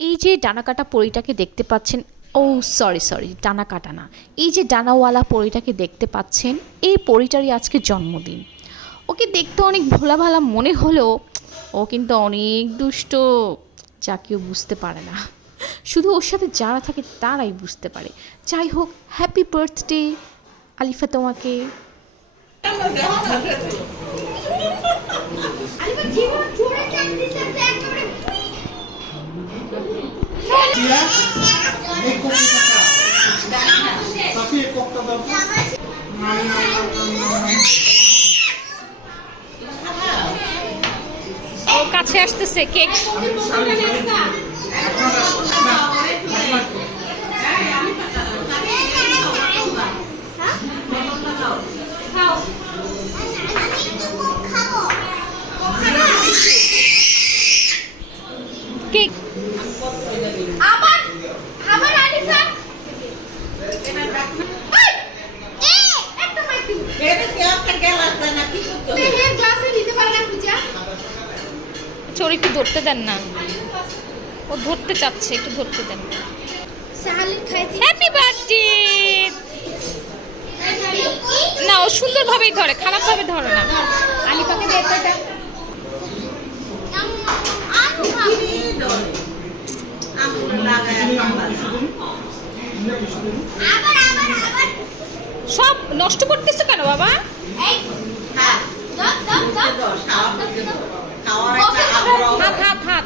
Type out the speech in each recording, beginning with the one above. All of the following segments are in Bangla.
এই যে ডানা কাটা পরীটাকে দেখতে পাচ্ছেন, ও সরি ডানা কাটা না, এই যে ডানাওয়ালা পরীটাকে দেখতে পাচ্ছেন, এই পরীটারই আজকে জন্মদিন। ওকে দেখতে অনেক ভোলা ভালা মনে হলেও ও কিন্তু অনেক দুষ্ট, যা কেউ বুঝতে পারে না, শুধু ওর সাথে যারা থাকে তারাই বুঝতে পারে। যাই হোক, হ্যাপি বার্থডে আলিফা তোমাকে। ও কাছে আসতেছে কেক। কেক আবার আবার আলিফা একটা মাইকি এর কি আপনার গেল আসলে না কি করতে হবে এই গ্লাসে দিতে পারে না পূজা। চোর একটু ধরতে দেন না, ও ধরতে চাচ্ছে, একটু ধরতে দেন। সাহালিন খাইতে হ্যাপি বার্থডে। না, ও সুন্দরভাবেই ধরে, খারাপভাবে ধরে না। আলিফাকে দে তো এটা সব নষ্ট করতেছো কেন বাবা? হাত হাত হাত।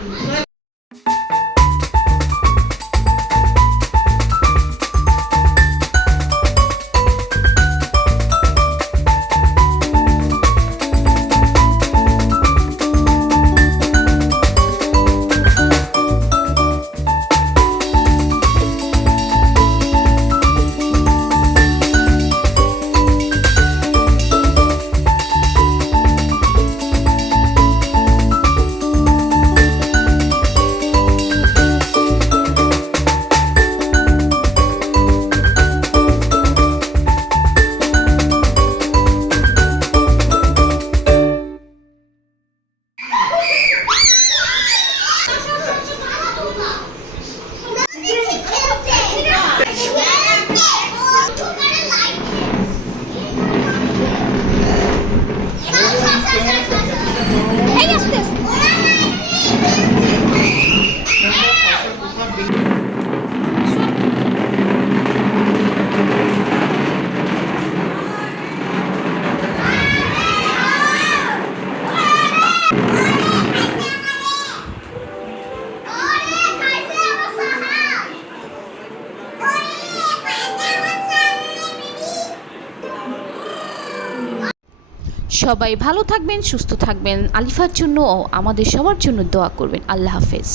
সবাই ভালো থাকবেন, সুস্থ থাকবেন, আলিফার জন্য ও আমাদের সবার জন্য দোয়া করবেন। আল্লাহ হাফেজ।